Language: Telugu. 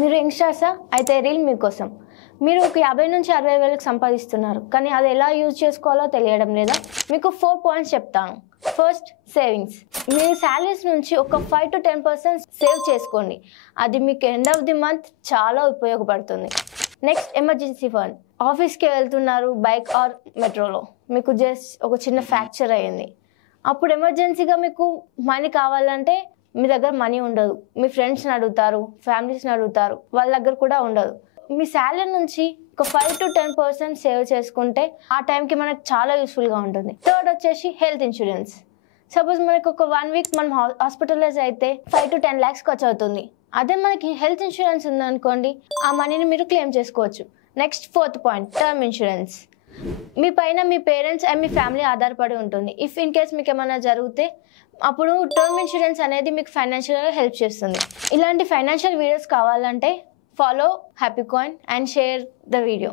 మీరు యంగ్స్టర్సా? అయితే రీల్ మీకోసం. మీరు ఒక 50 నుంచి 60 వేలకు సంపాదిస్తున్నారు, కానీ అది ఎలా యూజ్ చేసుకోవాలో తెలియడం లేదా? మీకు 4 పాయింట్స్ చెప్తాను. First, savings. మీ శాలరీస్ నుంచి ఒక 5 to 10% సేవ్ చేసుకోండి. అది మీకు ఎండ్ ఆఫ్ ది మంత్ చాలా ఉపయోగపడుతుంది. Next, emergency fund. ఆఫీస్కి వెళ్తున్నారు బైక్ ఆర్ మెట్రోలో, మీకు జస్ట్ ఒక చిన్న ఫ్రాక్చర్ అయ్యింది. అప్పుడు ఎమర్జెన్సీగా మీకు మనీ కావాలంటే మీ దగ్గర మనీ ఉండదు, మీ ఫ్రెండ్స్ని అడుగుతారు, ఫ్యామిలీస్ని అడుగుతారు, వాళ్ళ దగ్గర కూడా ఉండదు. మీ శాలరీ నుంచి ఒక 5 to 10% సేవ్ చేసుకుంటే ఆ టైంకి మనకు చాలా యూస్ఫుల్గా ఉంటుంది. థర్డ్ వచ్చేసి హెల్త్ ఇన్సూరెన్స్. సపోజ్ మనకు ఒక 1 వీక్ మనం హాస్పిటలైజ్ అయితే 5 to 10 lakhs ఖర్చు అవుతుంది. అదే మనకి హెల్త్ ఇన్సూరెన్స్ ఉందనుకోండి, ఆ మనీని మీరు క్లెయిమ్ చేసుకోవచ్చు. Next, fourth point, term insurance. మీ పైన మీ పేరెంట్స్ అండ్ మీ ఫ్యామిలీ ఆధారపడి ఉంటుంది. ఇఫ్ ఇన్ కేస్ మీకు ఏమైనా జరిగితే అప్పుడు టర్మ్ ఇన్సూరెన్స్ అనేది మీకు ఫైనాన్షియల్గా హెల్ప్ చేస్తుంది. ఇలాంటి ఫైనాన్షియల్ వీడియోస్ కావాలంటే follow happy coin and share the video.